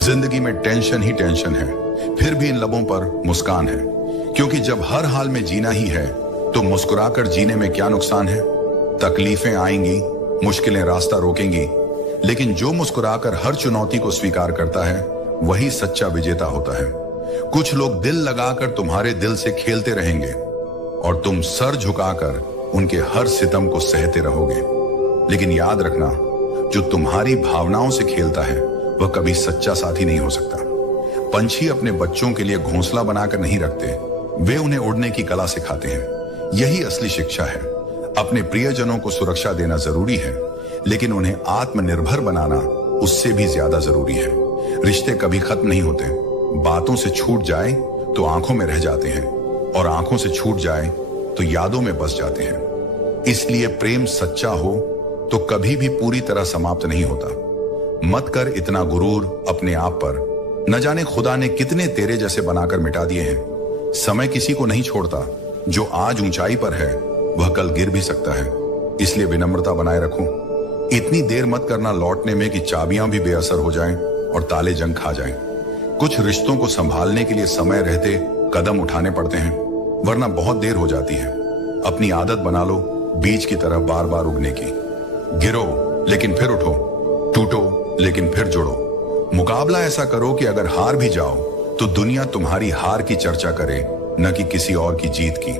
जिंदगी में टेंशन ही टेंशन है, फिर भी इन लबों पर मुस्कान है। क्योंकि जब हर हाल में जीना ही है तो मुस्कुराकर जीने में क्या नुकसान है। तकलीफें आएंगी, मुश्किलें रास्ता रोकेंगी, लेकिन जो मुस्कुराकर हर चुनौती को स्वीकार करता है वही सच्चा विजेता होता है। कुछ लोग दिल लगाकर तुम्हारे दिल से खेलते रहेंगे और तुम सर झुकाकर उनके हर सितम को सहते रहोगे। लेकिन याद रखना, जो तुम्हारी भावनाओं से खेलता है वह कभी सच्चा साथी नहीं हो सकता। पंछी अपने बच्चों के लिए घोंसला बनाकर नहीं रखते, वे उन्हें उड़ने की कला सिखाते हैं। यही असली शिक्षा है। अपने प्रियजनों को सुरक्षा देना जरूरी है, लेकिन उन्हें आत्मनिर्भर बनाना उससे भी ज्यादा जरूरी है। रिश्ते कभी खत्म नहीं होते। बातों से छूट जाए तो आंखों में रह जाते हैं, और आंखों से छूट जाए तो यादों में बस जाते हैं। इसलिए प्रेम सच्चा हो तो कभी भी पूरी तरह समाप्त नहीं होता। मत कर इतना गुरूर अपने आप पर, न जाने खुदा ने कितने तेरे जैसे बनाकर मिटा दिए हैं। समय किसी को नहीं छोड़ता। जो आज ऊंचाई पर है वह कल गिर भी सकता है। इसलिए विनम्रता बनाए रखो। इतनी देर मत करना लौटने में कि चाबियां भी बेअसर हो जाएं और ताले जंग खा जाएं। कुछ रिश्तों को संभालने के लिए समय रहते कदम उठाने पड़ते हैं, वरना बहुत देर हो जाती है। अपनी आदत बना लो बीज की तरह बार बार उगने की। गिरो लेकिन फिर उठो, टूटो लेकिन फिर जुड़ो। मुकाबला ऐसा करो कि अगर हार भी जाओ तो दुनिया तुम्हारी हार की चर्चा करे, न कि किसी और की जीत की।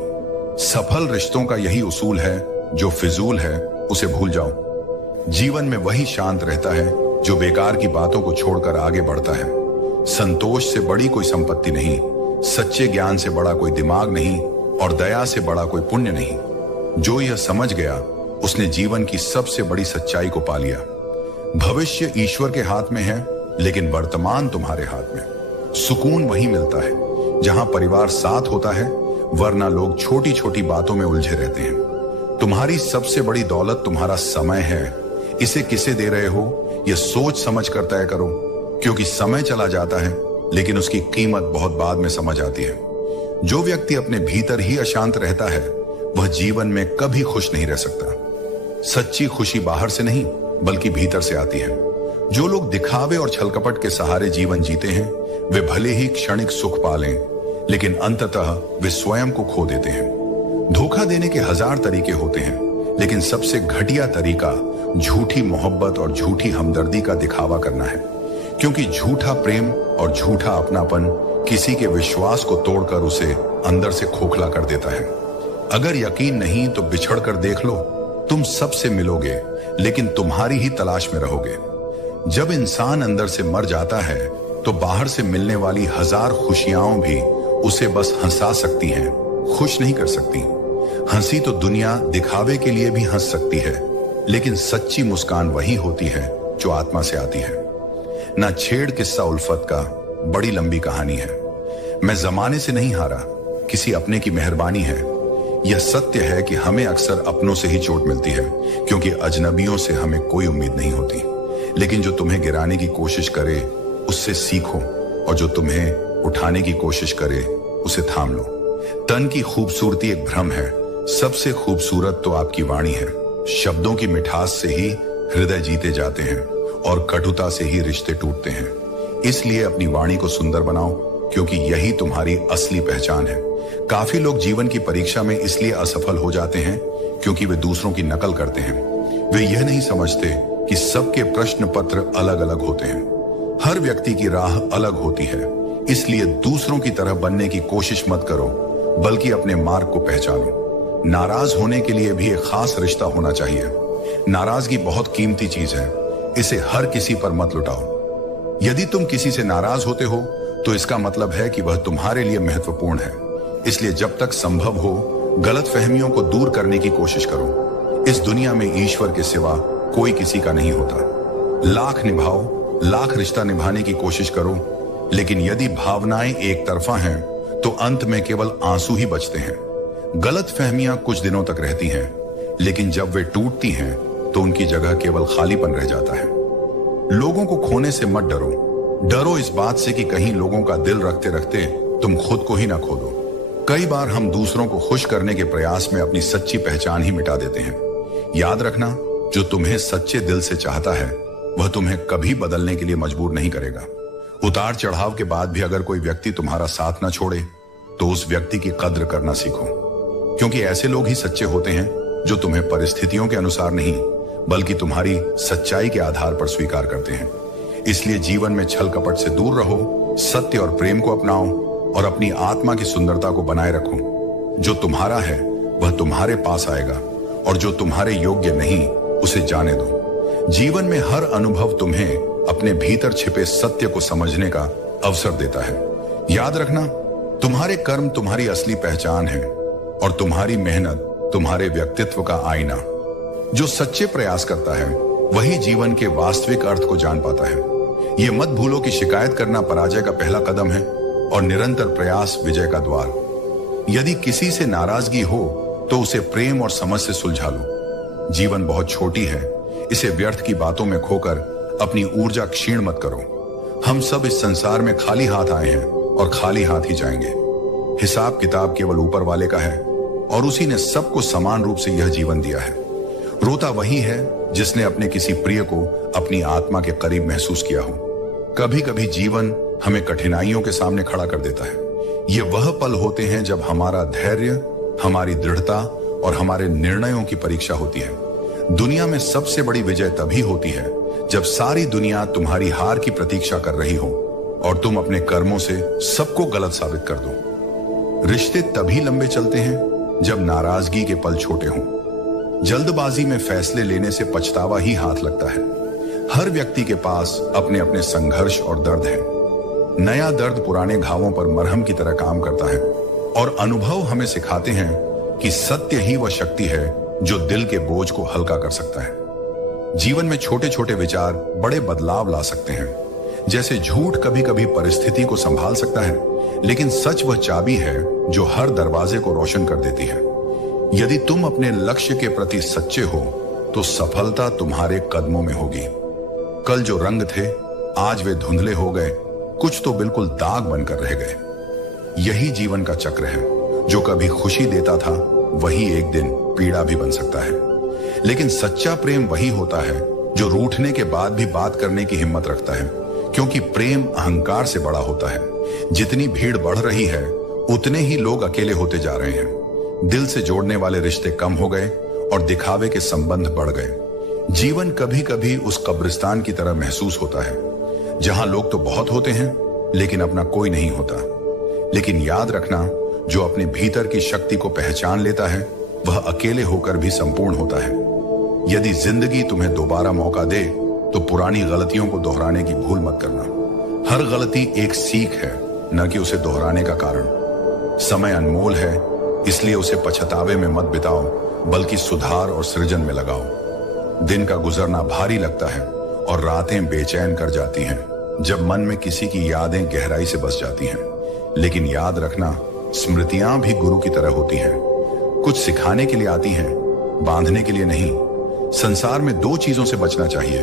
सफल रिश्तों का यही उसूल है, जो फिजूल है उसे भूल जाओ। जीवन में वही शांत रहता है जो बेकार की बातों को छोड़कर आगे बढ़ता है। संतोष से बड़ी कोई संपत्ति नहीं, सच्चे ज्ञान से बड़ा कोई दिमाग नहीं, और दया से बड़ा कोई पुण्य नहीं। जो यह समझ गया उसने जीवन की सबसे बड़ी सच्चाई को पा लिया। भविष्य ईश्वर के हाथ में है, लेकिन वर्तमान तुम्हारे हाथ में। सुकून वहीं मिलता है जहां परिवार साथ होता है, वरना लोग छोटी छोटी बातों में उलझे रहते हैं। तुम्हारी सबसे बड़ी दौलत तुम्हारा समय है। इसे किसे दे रहे हो यह सोच समझ कर तय करो, क्योंकि समय चला जाता है लेकिन उसकी कीमत बहुत बाद में समझ आती है। जो व्यक्ति अपने भीतर ही अशांत रहता है वह जीवन में कभी खुश नहीं रह सकता। सच्ची खुशी बाहर से नहीं बल्कि भीतर से आती है। जो लोग दिखावे और छलकपट के सहारे जीवन जीते हैं वे भले ही क्षणिक सुख पालें, लेकिन अंततः वे स्वयं को खो देते हैं। धोखा देने के 1000 तरीके होते हैं, लेकिन सबसे घटिया तरीका झूठी मोहब्बत और झूठी हमदर्दी का दिखावा करना है। क्योंकि झूठा प्रेम और झूठा अपनापन किसी के विश्वास को तोड़कर उसे अंदर से खोखला कर देता है। अगर यकीन नहीं तो बिछड़ कर देख लो। तुम सबसे मिलोगे लेकिन तुम्हारी ही तलाश में रहोगे। जब इंसान अंदर से मर जाता है तो बाहर से मिलने वाली 1000 खुशियां भी उसे बस हंसा सकती हैं, खुश नहीं कर सकती। हंसी तो दुनिया दिखावे के लिए भी हंस सकती है, लेकिन सच्ची मुस्कान वही होती है जो आत्मा से आती है। ना छेड़ किस्सा उल्फत का, बड़ी लंबी कहानी है। मैं जमाने से नहीं हारा, किसी अपने की मेहरबानी है। यह सत्य है कि हमें अक्सर अपनों से ही चोट मिलती है, क्योंकि अजनबियों से हमें कोई उम्मीद नहीं होती। लेकिन जो तुम्हें गिराने की कोशिश करे उससे सीखो, और जो तुम्हें उठाने की कोशिश करे उसे थाम लो। तन की खूबसूरती एक भ्रम है, सबसे खूबसूरत तो आपकी वाणी है। शब्दों की मिठास से ही हृदय जीते जाते हैं और कटुता से ही रिश्ते टूटते हैं। इसलिए अपनी वाणी को सुंदर बनाओ, क्योंकि यही तुम्हारी असली पहचान है। काफी लोग जीवन की परीक्षा में इसलिए असफल हो जाते हैं क्योंकि वे दूसरों की नकल करते हैं। वे यह नहीं समझते कि सबके प्रश्न पत्र अलग अलग होते हैं। हर व्यक्ति की राह अलग होती है। इसलिए दूसरों की तरह बनने की कोशिश मत करो, बल्कि अपने मार्ग को पहचानो। नाराज होने के लिए भी एक खास रिश्ता होना चाहिए। नाराजगी बहुत कीमती चीज है, इसे हर किसी पर मत लुटाओ। यदि तुम किसी से नाराज होते हो तो इसका मतलब है कि वह तुम्हारे लिए महत्वपूर्ण है। इसलिए जब तक संभव हो गलतफहमियों को दूर करने की कोशिश करो। इस दुनिया में ईश्वर के सिवा कोई किसी का नहीं होता। लाख निभाओ, लाख रिश्ता निभाने की कोशिश करो, लेकिन यदि भावनाएं एक तरफा हैं तो अंत में केवल आंसू ही बचते हैं। गलतफहमियां कुछ दिनों तक रहती हैं, लेकिन जब वे टूटती हैं तो उनकी जगह केवल खालीपन रह जाता है। लोगों को खोने से मत डरो। डरो इस बात से कि कहीं लोगों का दिल रखते रखते तुम खुद को ही ना खो दो। कई बार हम दूसरों को खुश करने के प्रयास में अपनी सच्ची पहचान ही मिटा देते हैं। याद रखना, जो तुम्हें सच्चे दिल से चाहता है वह तुम्हें कभी बदलने के लिए मजबूर नहीं करेगा। उतार चढ़ाव के बाद भी अगर कोई व्यक्ति तुम्हारा साथ ना छोड़े तो उस व्यक्ति की कद्र करना सीखो, क्योंकि ऐसे लोग ही सच्चे होते हैं जो तुम्हें परिस्थितियों के अनुसार नहीं बल्कि तुम्हारी सच्चाई के आधार पर स्वीकार करते हैं। इसलिए जीवन में छल कपट से दूर रहो, सत्य और प्रेम को अपनाओ और अपनी आत्मा की सुंदरता को बनाए रखो। जो तुम्हारा है वह तुम्हारे पास आएगा और जो तुम्हारे योग्य नहीं उसे जाने दो। जीवन में हर अनुभव तुम्हें अपने भीतर छिपे सत्य को समझने का अवसर देता है। याद रखना, तुम्हारे कर्म तुम्हारी असली पहचान है और तुम्हारी मेहनत तुम्हारे व्यक्तित्व का आईना। जो सच्चे प्रयास करता है वही जीवन के वास्तविक अर्थ को जान पाता है। यह मत भूलो कि शिकायत करना पराजय का पहला कदम है और निरंतर प्रयास विजय का द्वार। यदि किसी से नाराजगी हो तो उसे प्रेम और समझ से सुलझा लो। जीवन बहुत छोटी है, इसे व्यर्थ की बातों में खोकर अपनी ऊर्जा क्षीण मत करो। हम सब इस संसार में खाली हाथ आए हैं और खाली हाथ ही जाएंगे। हिसाब किताब केवल ऊपर वाले का है और उसी ने सबको समान रूप से यह जीवन दिया है। रोता वही है जिसने अपने किसी प्रिय को अपनी आत्मा के करीब महसूस किया हो। कभी कभी जीवन हमें कठिनाइयों के सामने खड़ा कर देता है। ये वह पल होते हैं जब हमारा धैर्य, हमारी दृढ़ता और हमारे निर्णयों की परीक्षा होती है। दुनिया में सबसे बड़ी विजय तभी होती है जब सारी दुनिया तुम्हारी हार की प्रतीक्षा कर रही हो और तुम अपने कर्मों से सबको गलत साबित कर दो। रिश्ते तभी लंबे चलते हैं जब नाराजगी के पल छोटे हों। जल्दबाजी में फैसले लेने से पछतावा ही हाथ लगता है। हर व्यक्ति के पास अपने अपने संघर्ष और दर्द है। नया दर्द पुराने घावों पर मरहम की तरह काम करता है और अनुभव हमें सिखाते हैं कि सत्य ही वह शक्ति है जो दिल के बोझ को हल्का कर सकता है। जीवन में छोटे छोटे विचार बड़े बदलाव ला सकते हैं। जैसे झूठ कभी कभी परिस्थिति को संभाल सकता है, लेकिन सच वह चाबी है जो हर दरवाजे को रोशन कर देती है। यदि तुम अपने लक्ष्य के प्रति सच्चे हो तो सफलता तुम्हारे कदमों में होगी। कल जो रंग थे आज वे धुंधले हो गए, कुछ तो बिल्कुल दाग बनकर रह गए। यही जीवन का चक्र है। जो कभी खुशी देता था वही एक दिन पीड़ा भी बन सकता है। लेकिन सच्चा प्रेम वही होता है जो रूठने के बाद भी बात करने की हिम्मत रखता है, क्योंकि प्रेम अहंकार से बड़ा होता है। जितनी भीड़ बढ़ रही है उतने ही लोग अकेले होते जा रहे हैं। दिल से जोड़ने वाले रिश्ते कम हो गए और दिखावे के संबंध बढ़ गए। जीवन कभी कभी उस कब्रिस्तान की तरह महसूस होता है जहां लोग तो बहुत होते हैं लेकिन अपना कोई नहीं होता। लेकिन याद रखना, जो अपने भीतर की शक्ति को पहचान लेता है वह अकेले होकर भी संपूर्ण होता है। यदि जिंदगी तुम्हें दोबारा मौका दे तो पुरानी गलतियों को दोहराने की भूल मत करना। हर गलती एक सीख है, न कि उसे दोहराने का कारण। समय अनमोल है, इसलिए उसे पछतावे में मत बिताओ बल्कि सुधार और सृजन में लगाओ। दिन का गुजरना भारी लगता है और रातें बेचैन कर जाती हैं जब मन में किसी की यादें गहराई से बस जाती हैं। लेकिन याद रखना, स्मृतियां भी गुरु की तरह होती हैं। कुछ सिखाने के लिए आती हैं, बांधने के लिए नहीं। संसार में दो चीजों से बचना चाहिए,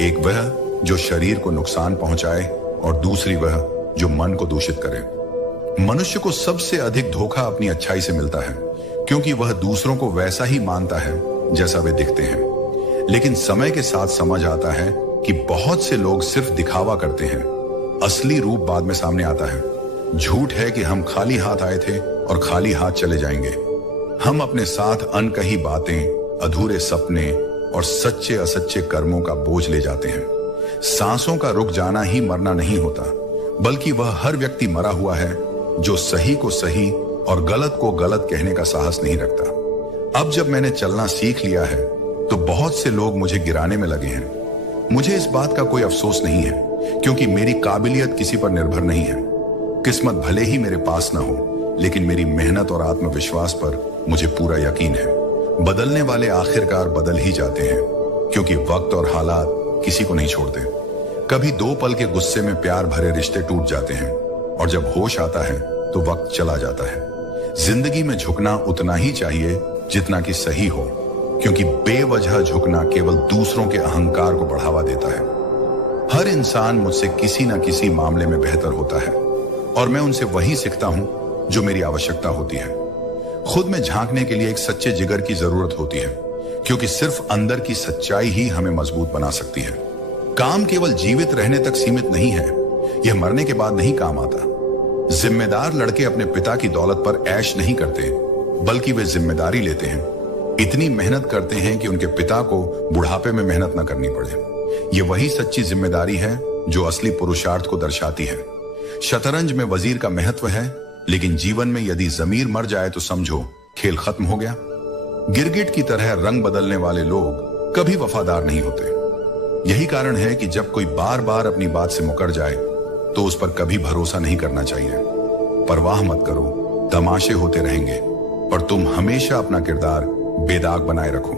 एक वह जो शरीर को नुकसान पहुंचाए और दूसरी वह जो मन को दूषित करे। मनुष्य को सबसे अधिक धोखा अपनी अच्छाई से मिलता है, क्योंकि वह दूसरों को वैसा ही मानता है जैसा वे दिखते हैं। लेकिन समय के साथ समझ आता है कि बहुत से लोग सिर्फ दिखावा करते हैं, असली रूप बाद में सामने आता है। झूठ है कि हम खाली हाथ आए थे और खाली हाथ चले जाएंगे। हम अपने साथ अनकही बातें, अधूरे सपने और सच्चे असच्चे कर्मों का बोझ ले जाते हैं। सांसों का रुक जाना ही मरना नहीं होता, बल्कि वह हर व्यक्ति मरा हुआ है जो सही को सही और गलत को गलत कहने का साहस नहीं रखता। अब जब मैंने चलना सीख लिया है तो बहुत से लोग मुझे गिराने में लगे हैं। मुझे इस बात का कोई अफसोस नहीं है, क्योंकि मेरी काबिलियत किसी पर निर्भर नहीं है। किस्मत भले ही मेरे पास ना हो, लेकिन मेरी मेहनत और आत्मविश्वास पर मुझे पूरा यकीन है। बदलने वाले आखिरकार बदल ही जाते हैं, क्योंकि वक्त और हालात किसी को नहीं छोड़ते। कभी दो पल के गुस्से में प्यार भरे रिश्ते टूट जाते हैं और जब होश आता है तो वक्त चला जाता है। जिंदगी में झुकना उतना ही चाहिए जितना कि सही हो, क्योंकि बेवजह झुकना केवल दूसरों के अहंकार को बढ़ावा देता है। हर इंसान मुझसे किसी न किसी मामले में बेहतर होता है और मैं उनसे वही सीखता हूं जो मेरी आवश्यकता होती है। खुद में झांकने के लिए एक सच्चे जिगर की जरूरत होती है, क्योंकि सिर्फ अंदर की सच्चाई ही हमें मजबूत बना सकती है। काम केवल जीवित रहने तक सीमित नहीं है, यह मरने के बाद नहीं काम आता। जिम्मेदार लड़के अपने पिता की दौलत पर ऐश नहीं करते, बल्कि वे जिम्मेदारी लेते हैं, इतनी मेहनत करते हैं कि उनके पिता को बुढ़ापे में मेहनत न करनी पड़े। यह वही सच्ची जिम्मेदारी है जो असली पुरुषार्थ को दर्शाती है। शतरंज में वजीर का महत्व है, लेकिन जीवन में यदि जमीर मर जाए तो समझो खेल खत्म हो गया। गिरगिट की तरह रंग बदलने वाले लोग कभी वफादार नहीं होते। यही कारण है कि जब कोई बार बार अपनी बात से मुकर जाए तो उस पर कभी भरोसा नहीं करना चाहिए। परवाह मत करो, तमाशे होते रहेंगे, पर तुम हमेशा अपना किरदार बेदाग बनाए रखो।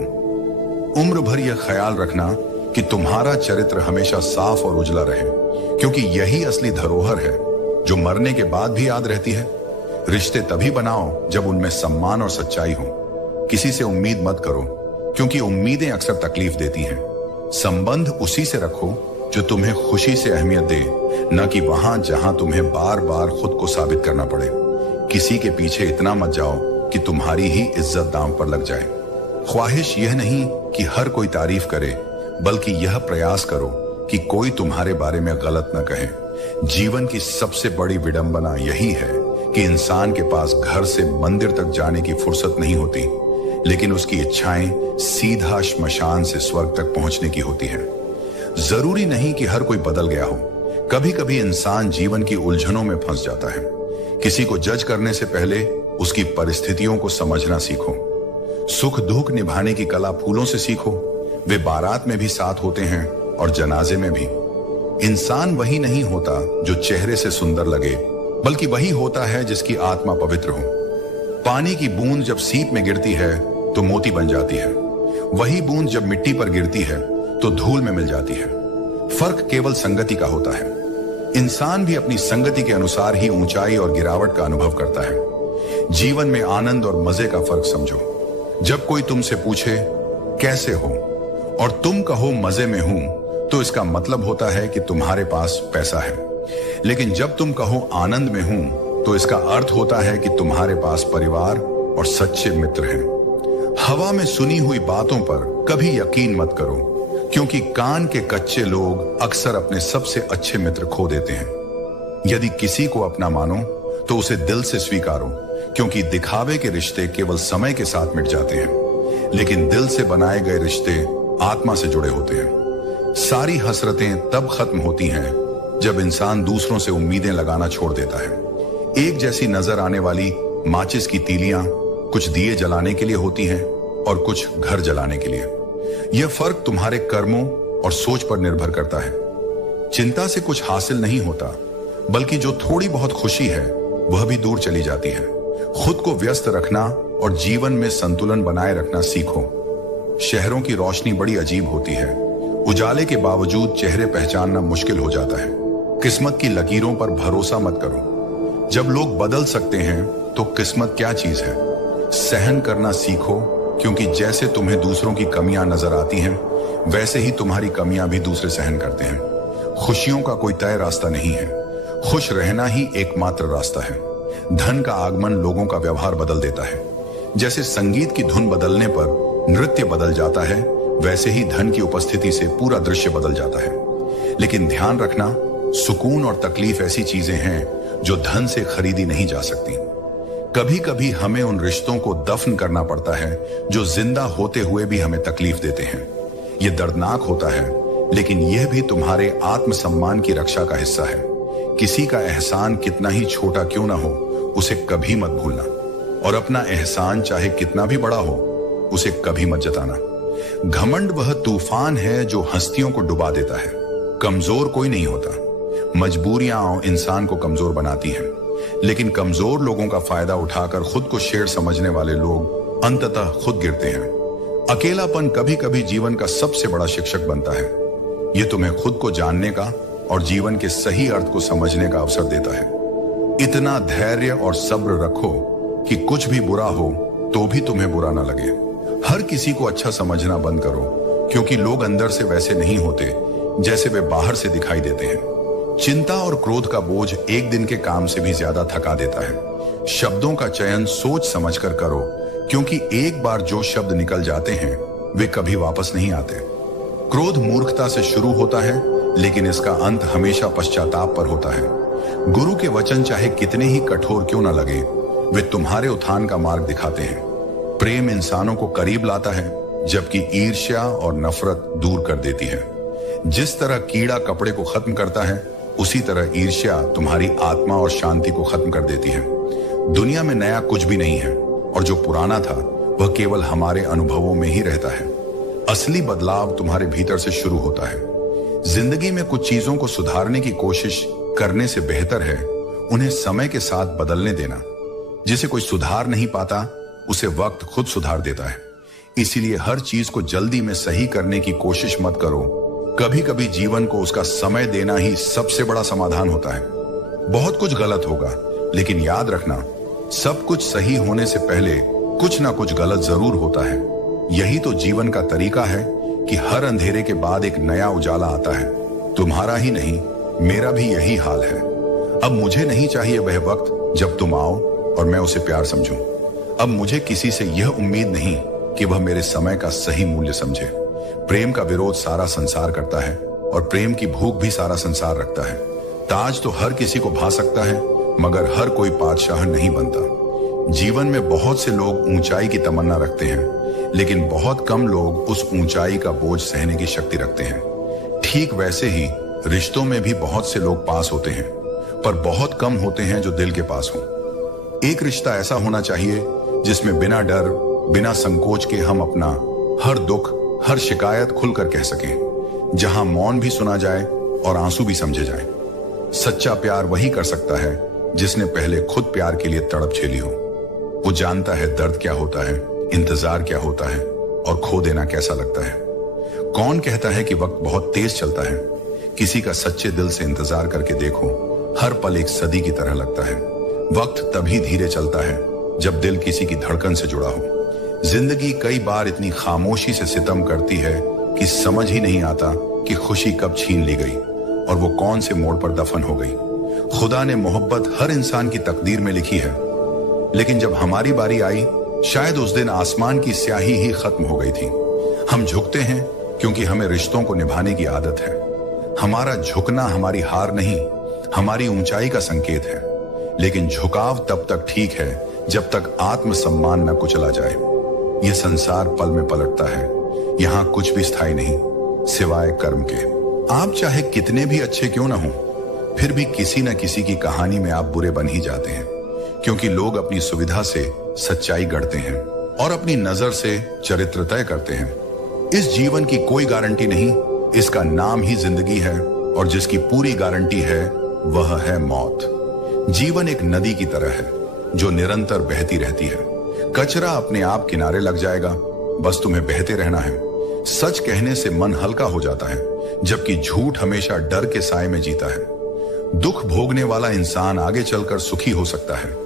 उम्र भर यह ख्याल रखना कि तुम्हारा चरित्र हमेशा साफ और उजला रहे, क्योंकि यही असली धरोहर है जो मरने के बाद भी याद रहती है। रिश्ते तभी बनाओ जब उनमें सम्मान और सच्चाई हो। किसी से उम्मीद मत करो, क्योंकि उम्मीदें अक्सर तकलीफ देती हैं। संबंध उसी से रखो जो तुम्हें खुशी से अहमियत दे, न कि वहां जहां तुम्हें बार बार खुद को साबित करना पड़े। किसी के पीछे इतना मत जाओ कि तुम्हारी ही इज्जत दांव पर लग जाए। ख्वाहिश यह नहीं कि हर कोई तारीफ करे, बल्कि यह प्रयास करो कि कोई तुम्हारे बारे में गलत न कहे। जीवन की सबसे बड़ी विडंबना यही है कि इंसान के पास घर से मंदिर तक जाने की फुर्सत नहीं होती, लेकिन उसकी इच्छाएं सीधा श्मशान से स्वर्ग तक पहुंचने की होती है। जरूरी नहीं कि हर कोई बदल गया हो। कभी कभी इंसान जीवन की उलझनों में फंस जाता है। किसी को जज करने से पहले उसकी परिस्थितियों को समझना सीखो। सुख दुख निभाने की कला फूलों से सीखो। वे बारात में भी साथ होते हैं और जनाजे में भी। इंसान वही नहीं होता जो चेहरे से सुंदर लगे, बल्कि वही होता है जिसकी आत्मा पवित्र हो। पानी की बूंद जब सीप में गिरती है तो मोती बन जाती है, वही बूंद जब मिट्टी पर गिरती है तो धूल में मिल जाती है। फर्क केवल संगति का होता है। इंसान भी अपनी संगति के अनुसार ही ऊंचाई और गिरावट का अनुभव करता है। जीवन में आनंद और मजे का फर्क समझो। जब कोई तुमसे पूछे कैसे हो और तुम कहो मजे में हूं, तो इसका मतलब होता है कि तुम्हारे पास पैसा है। लेकिन जब तुम कहो आनंद में हूं, तो इसका अर्थ होता है कि तुम्हारे पास परिवार और सच्चे मित्र हैं। हवा में सुनी हुई बातों पर कभी यकीन मत करो, क्योंकि कान के कच्चे लोग अक्सर अपने सबसे अच्छे मित्र खो देते हैं। यदि किसी को अपना मानो तो उसे दिल से स्वीकारो, क्योंकि दिखावे के रिश्ते केवल समय के साथ मिट जाते हैं, लेकिन दिल से बनाए गए रिश्ते आत्मा से जुड़े होते हैं। सारी हसरतें तब खत्म होती हैं जब इंसान दूसरों से उम्मीदें लगाना छोड़ देता है। एक जैसी नजर आने वाली माचिस की तीलियां कुछ दिए जलाने के लिए होती हैं और कुछ घर जलाने के लिए। यह फर्क तुम्हारे कर्मों और सोच पर निर्भर करता है। चिंता से कुछ हासिल नहीं होता, बल्कि जो थोड़ी बहुत खुशी है वह भी दूर चली जाती है। खुद को व्यस्त रखना और जीवन में संतुलन बनाए रखना सीखो। शहरों की रोशनी बड़ी अजीब होती है। उजाले के बावजूद चेहरे पहचानना मुश्किल हो जाता है। किस्मत की लकीरों पर भरोसा मत करो। जब लोग बदल सकते हैं तो किस्मत क्या चीज है। सहन करना सीखो, क्योंकि जैसे तुम्हें दूसरों की कमियां नजर आती हैं, वैसे ही तुम्हारी कमियां भी दूसरे सहन करते हैं। खुशियों का कोई तय रास्ता नहीं है, खुश रहना ही एकमात्र रास्ता है। धन का आगमन लोगों का व्यवहार बदल देता है। जैसे संगीत की धुन बदलने पर नृत्य बदल जाता है, वैसे ही धन की उपस्थिति से पूरा दृश्य बदल जाता है। लेकिन ध्यान रखना, सुकून और तकलीफ ऐसी चीजें हैं जो धन से खरीदी नहीं जा सकती। कभी कभी हमें उन रिश्तों को दफन करना पड़ता है जो जिंदा होते हुए भी हमें तकलीफ देते हैं। यह दर्दनाक होता है, लेकिन यह भी तुम्हारे आत्मसम्मान की रक्षा का हिस्सा है। किसी का एहसान कितना ही छोटा क्यों ना हो, उसे कभी मत भूलना, और अपना एहसान चाहे कितना भी बड़ा हो, उसे कभी मत जताना। घमंड वह तूफान है जो हस्तियों को डुबा देता है। कमजोर कोई नहीं होता, मजबूरियां इंसान को कमजोर बनाती हैं। लेकिन कमजोर लोगों का फायदा उठाकर खुद को शेर समझने वाले लोग अंततः खुद गिरते हैं। अकेलापन कभी कभी जीवन का सबसे बड़ा शिक्षक बनता है। यह तुम्हें खुद को जानने का और जीवन के सही अर्थ को समझने का अवसर देता है। इतना धैर्य और सब्र रखो कि कुछ भी बुरा हो तो भी तुम्हें बुरा ना लगे। हर किसी को अच्छा समझना बंद करो, क्योंकि लोग अंदर से वैसे नहीं होते जैसे वे बाहर से दिखाई देते हैं। चिंता और क्रोध का बोझ एक दिन के काम से भी ज्यादा थका देता है। शब्दों का चयन सोच समझकर करो, क्योंकि एक बार जो शब्द निकल जाते हैं वे कभी वापस नहीं आते। क्रोध मूर्खता से शुरू होता है, लेकिन इसका अंत हमेशा पश्चाताप पर होता है। गुरु के वचन चाहे कितने ही कठोर क्यों न लगे, वे तुम्हारे उत्थान का मार्ग दिखाते हैं। प्रेम इंसानों को करीब लाता है, जबकि ईर्ष्या और नफरत दूर कर देती है। जिस तरह कीड़ा कपड़े को खत्म करता है, उसी तरह ईर्ष्या तुम्हारी आत्मा और शांति को खत्म कर देती है। दुनिया में नया कुछ भी नहीं है, और जो पुराना था वह केवल हमारे अनुभवों में ही रहता है। असली बदलाव तुम्हारे भीतर से शुरू होता है। जिंदगी में कुछ चीजों को सुधारने की कोशिश करने से बेहतर है उन्हें समय के साथ बदलने देना। जिसे कोई सुधार नहीं पाता, उसे वक्त खुद सुधार देता है। इसीलिए हर चीज को जल्दी में सही करने की कोशिश मत करो। कभी कभी जीवन को उसका समय देना ही सबसे बड़ा समाधान होता है। बहुत कुछ गलत होगा, लेकिन याद रखना, सब कुछ सही होने से पहले कुछ ना कुछ गलत जरूर होता है। यही तो जीवन का तरीका है कि हर अंधेरे के बाद एक नया उजाला आता है। तुम्हारा ही नहीं, मेरा भी यही हाल है। अब मुझे नहीं चाहिए वह वक्त जब तुम आओ और मैं उसे प्यार समझूं। अब मुझे किसी से यह उम्मीद नहीं कि वह मेरे समय का सही मूल्य समझे। प्रेम का विरोध सारा संसार करता है, और प्रेम की भूख भी सारा संसार रखता है। ताज तो हर किसी को भा सकता है, मगर हर कोई बादशाह नहीं बनता। जीवन में बहुत से लोग ऊंचाई की तमन्ना रखते हैं, लेकिन बहुत कम लोग उस ऊंचाई का बोझ सहने की शक्ति रखते हैं। ठीक वैसे ही रिश्तों में भी बहुत से लोग पास होते हैं, पर बहुत कम होते हैं जो दिल के पास हो। एक रिश्ता ऐसा होना चाहिए जिसमें बिना डर, बिना संकोच के हम अपना हर दुख, हर शिकायत खुलकर कह सकें, जहां मौन भी सुना जाए और आंसू भी समझे जाए। सच्चा प्यार वही कर सकता है जिसने पहले खुद प्यार के लिए तड़प झेली हो। वो जानता है दर्द क्या होता है, इंतजार क्या होता है, और खो देना कैसा लगता है। कौन कहता है कि वक्त बहुत तेज चलता है? किसी का सच्चे दिल से इंतजार करके देखो, हर पल एक सदी की तरह लगता है। वक्त तभी धीरे चलता है जब दिल किसी की धड़कन से जुड़ा हो। जिंदगी कई बार इतनी खामोशी से सितम करती है कि समझ ही नहीं आता कि खुशी कब छीन ली गई और वो कौन से मोड़ पर दफन हो गई। खुदा ने मोहब्बत हर इंसान की तकदीर में लिखी है, लेकिन जब हमारी बारी आई, शायद उस दिन आसमान की स्याही ही खत्म हो गई थी। हम झुकते हैं क्योंकि हमें रिश्तों को निभाने की आदत है। हमारा झुकना हमारी हार नहीं, हमारी ऊंचाई का संकेत है। लेकिन झुकाव तब तक ठीक है जब तक आत्मसम्मान न कुचला जाए। यह संसार पल में पलटता है, यहां कुछ भी स्थायी नहीं सिवाय कर्म के। आप चाहे कितने भी अच्छे क्यों ना हो, फिर भी किसी न किसी की कहानी में आप बुरे बन ही जाते हैं, क्योंकि लोग अपनी सुविधा से सच्चाई गढ़ते हैं और अपनी नजर से चरित्र तय करते हैं। इस जीवन की कोई गारंटी नहीं, इसका नाम ही जिंदगी है, और जिसकी पूरी गारंटी है वह है मौत। जीवन एक नदी की तरह है जो निरंतर बहती रहती है। कचरा अपने आप किनारे लग जाएगा, बस तुम्हें बहते रहना है। सच कहने से मन हल्का हो जाता है, जबकि झूठ हमेशा डर के साए में जीता है। दुख भोगने वाला इंसान आगे चलकर सुखी हो सकता है,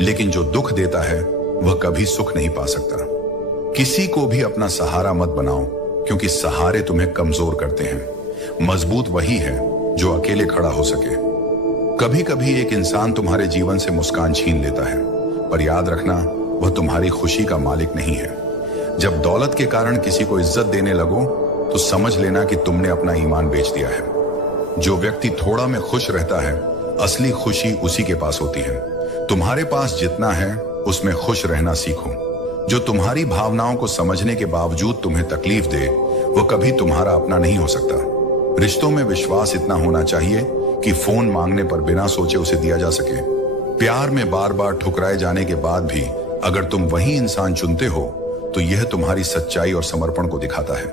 लेकिन जो दुख देता है वह कभी सुख नहीं पा सकता। किसी को भी अपना सहारा मत बनाओ, क्योंकि सहारे तुम्हें कमजोर करते हैं। मजबूत वही है जो अकेले खड़ा हो सके। कभी कभी एक इंसान तुम्हारे जीवन से मुस्कान छीन लेता है, पर याद रखना वह तुम्हारी खुशी का मालिक नहीं है। जब दौलत के कारण किसी को इज्जत देने लगो, तो समझ लेना कि तुमने अपना ईमान बेच दिया है। जो व्यक्ति थोड़ा में खुश रहता है, असली खुशी उसी के पास होती है। तुम्हारे पास जितना है उसमें खुश रहना सीखो। जो तुम्हारी भावनाओं को समझने के बावजूद तुम्हें तकलीफ दे, वो कभी तुम्हारा अपना नहीं हो सकता। रिश्तों में विश्वास इतना होना चाहिए कि फोन मांगने पर बिना सोचे उसे दिया जा सके। प्यार में बार बार ठुकराए जाने के बाद भी अगर तुम वही इंसान चुनते हो, तो यह तुम्हारी सच्चाई और समर्पण को दिखाता है।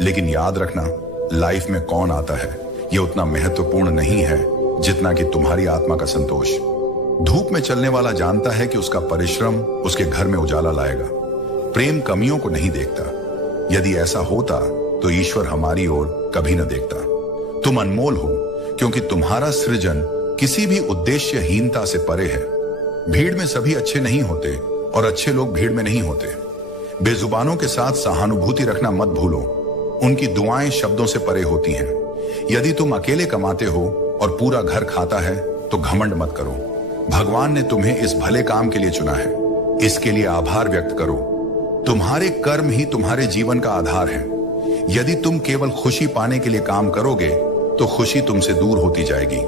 लेकिन याद रखना, लाइफ में कौन आता है यह उतना महत्वपूर्ण नहीं है जितना कि तुम्हारी आत्मा का संतोष। धूप में चलने वाला जानता है कि उसका परिश्रम उसके घर में उजाला लाएगा। प्रेम कमियों को नहीं देखता। यदि ऐसा होता तो ईश्वर हमारी ओर कभी न देखता। तुम अनमोल हो क्योंकि तुम्हारा सृजन किसी भी उद्देश्यहीनता से परे है। भीड़ में सभी अच्छे नहीं होते और अच्छे लोग भीड़ में नहीं होते। बेजुबानों के साथ सहानुभूति रखना मत भूलो, उनकी दुआएं शब्दों से परे होती हैं। यदि तुम अकेले कमाते हो और पूरा घर खाता है तो घमंड मत करो। भगवान ने तुम्हें इस भले काम के लिए चुना है, इसके लिए आभार व्यक्त करो। तुम्हारे कर्म ही तुम्हारे जीवन का आधार है। यदि तुम केवल खुशी पाने के लिए काम करोगे तो खुशी तुमसे दूर होती जाएगी।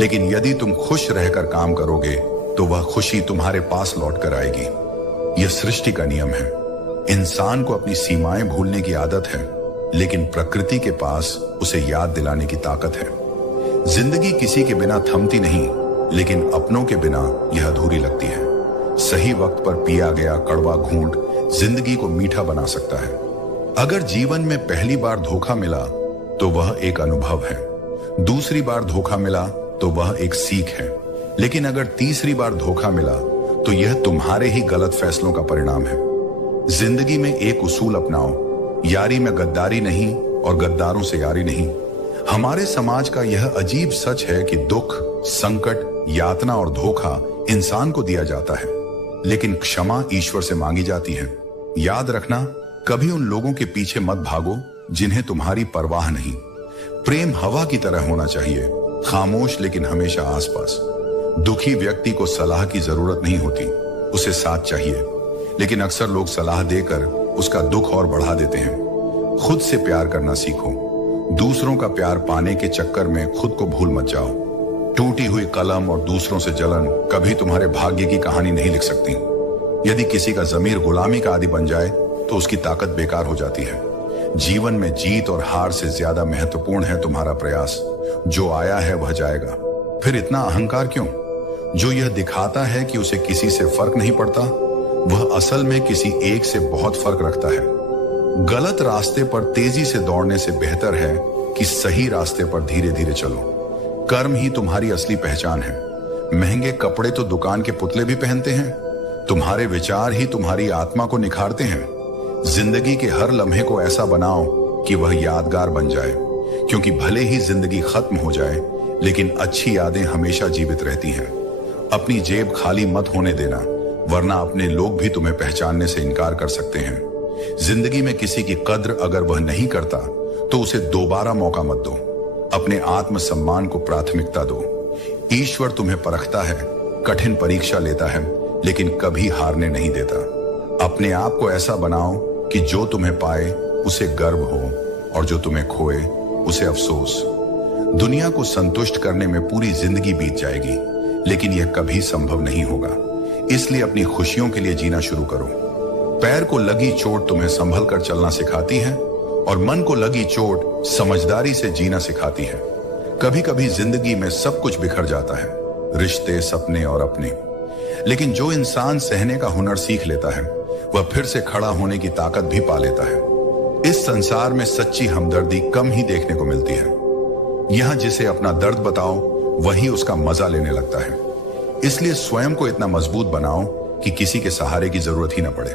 लेकिन यदि तुम खुश रहकर काम करोगे तो वह खुशी तुम्हारे पास लौट कर आएगी। यह सृष्टि का नियम है। इंसान को अपनी सीमाएं भूलने की आदत है, लेकिन प्रकृति के पास उसे याद दिलाने की ताकत है। जिंदगी किसी के बिना थमती नहीं, लेकिन अपनों के बिना यह अधूरी लगती है। सही वक्त पर पिया गया कड़वा घूंट जिंदगी को मीठा बना सकता है। अगर जीवन में पहली बार धोखा मिला तो वह एक अनुभव है, दूसरी बार धोखा मिला तो वह एक सीख है, लेकिन अगर तीसरी बार धोखा मिला तो यह तुम्हारे ही गलत फैसलों का परिणाम है। जिंदगी में एक उसूल अपनाओ, यारी में गद्दारी नहीं और गद्दारों से यारी नहीं। हमारे समाज का यह अजीब सच है कि दुख, संकट, यातना और धोखा इंसान को दिया जाता है, लेकिन क्षमा ईश्वर से मांगी जाती है। याद रखना, कभी उन लोगों के पीछे मत भागो जिन्हें तुम्हारी परवाह नहीं। प्रेम हवा की तरह होना चाहिए, खामोश लेकिन हमेशा आसपास। दुखी व्यक्ति को सलाह की जरूरत नहीं होती, उसे साथ चाहिए, लेकिन अक्सर लोग सलाह देकर उसका दुख और बढ़ा देते हैं। खुद से प्यार करना सीखो। दूसरों का प्यार पाने के चक्कर में खुद को भूल मत जाओ। टूटी हुई कलम और दूसरों से जलन कभी तुम्हारे भाग्य की कहानी नहीं लिख सकती। यदि किसी का जमीर गुलामी का आदी बन जाए तो उसकी ताकत बेकार हो जाती है। जीवन में जीत और हार से ज्यादा महत्वपूर्ण है तुम्हारा प्रयास। जो आया है वह जाएगा, फिर इतना अहंकार क्यों? जो यह दिखाता है कि उसे किसी से फर्क नहीं पड़ता, वह असल में किसी एक से बहुत फर्क रखता है। गलत रास्ते पर तेजी से दौड़ने से बेहतर है कि सही रास्ते पर धीरे धीरे चलो। कर्म ही तुम्हारी असली पहचान है। महंगे कपड़े तो दुकान के पुतले भी पहनते हैं, तुम्हारे विचार ही तुम्हारी आत्मा को निखारते हैं। जिंदगी के हर लम्हे को ऐसा बनाओ कि वह यादगार बन जाए, क्योंकि भले ही जिंदगी खत्म हो जाए, लेकिन अच्छी यादें हमेशा जीवित रहती हैं। अपनी जेब खाली मत होने देना, वरना अपने लोग भी तुम्हें पहचानने से इनकार कर सकते हैं। जिंदगी में किसी की कद्र अगर वह नहीं करता तो उसे दोबारा मौका मत दो। अपने आत्मसम्मान को प्राथमिकता दो। ईश्वर तुम्हें परखता है, कठिन परीक्षा लेता है, लेकिन कभी हारने नहीं देता। अपने आप को ऐसा बनाओ कि जो तुम्हें पाए उसे गर्व हो और जो तुम्हें खोए उसे अफसोस। दुनिया को संतुष्ट करने में पूरी जिंदगी बीत जाएगी, लेकिन यह कभी संभव नहीं होगा। इसलिए अपनी खुशियों के लिए जीना शुरू करो। पैर को लगी चोट तुम्हें संभल कर चलना सिखाती है और मन को लगी चोट समझदारी से जीना सिखाती है। कभी कभी जिंदगी में सब कुछ बिखर जाता है, रिश्ते, सपने और अपने, लेकिन जो इंसान सहने का हुनर सीख लेता है वह फिर से खड़ा होने की ताकत भी पा लेता है। इस संसार में सच्ची हमदर्दी कम ही देखने को मिलती है। यहां जिसे अपना दर्द बताओ वही उसका मजा लेने लगता है। इसलिए स्वयं को इतना मजबूत बनाओ कि किसी के सहारे की जरूरत ही न पड़े।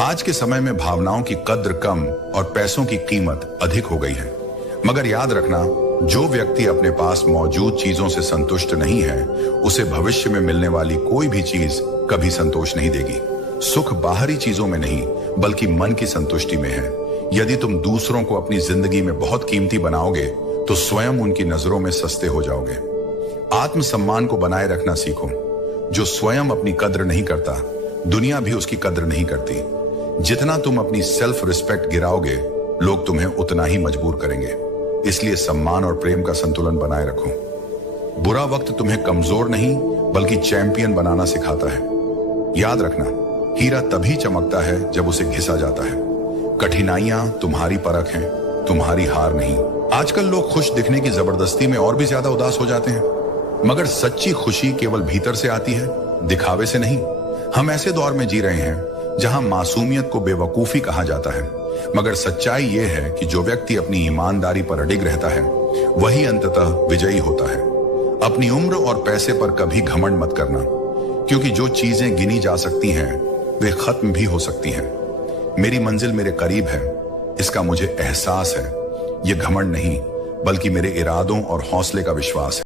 आज के समय में भावनाओं की कद्र कम और पैसों की कीमत अधिक हो गई है, मगर याद रखना, जो व्यक्ति अपने पास मौजूद चीजों से संतुष्ट नहीं है, उसे भविष्य में मिलने वाली कोई भी चीज कभी संतोष नहीं देगी। सुख बाहरी चीजों में नहीं, बल्कि मन की संतुष्टि में है। यदि तुम दूसरों को अपनी जिंदगी में बहुत कीमती बनाओगे तो स्वयं उनकी नजरों में सस्ते हो जाओगे। आत्मसम्मान को बनाए रखना सीखो। जो स्वयं अपनी कद्र नहीं करता, दुनिया भी उसकी कद्र नहीं करती। जितना तुम अपनी सेल्फ रिस्पेक्ट गिराओगे, लोग तुम्हें उतना ही मजबूर करेंगे। इसलिए सम्मान और प्रेम का संतुलन बनाए रखो। बुरा वक्त तुम्हें कमजोर नहीं बल्कि चैंपियन बनाना सिखाता है। याद रखना, हीरा तभी चमकता है जब उसे घिसा जाता है। कठिनाइयां तुम्हारी परख हैं, तुम्हारी हार नहीं। आजकल लोग खुश दिखने की जबरदस्ती में और भी ज्यादा उदास हो जाते हैं, मगर सच्ची खुशी केवल भीतर से आती है, दिखावे से नहीं। हम ऐसे दौर में जी रहे हैं जहां मासूमियत को बेवकूफी कहा जाता है, मगर सच्चाई यह है कि जो व्यक्ति अपनी ईमानदारी पर अडिग रहता है वही अंततः विजयी होता है। अपनी उम्र और पैसे पर कभी घमंड मत करना, क्योंकि जो चीजें गिनी जा सकती हैं वे खत्म भी हो सकती हैं। मेरी मंजिल मेरे करीब है, इसका मुझे एहसास है। ये घमंड नहीं, बल्कि मेरे इरादों और हौसले का विश्वास है।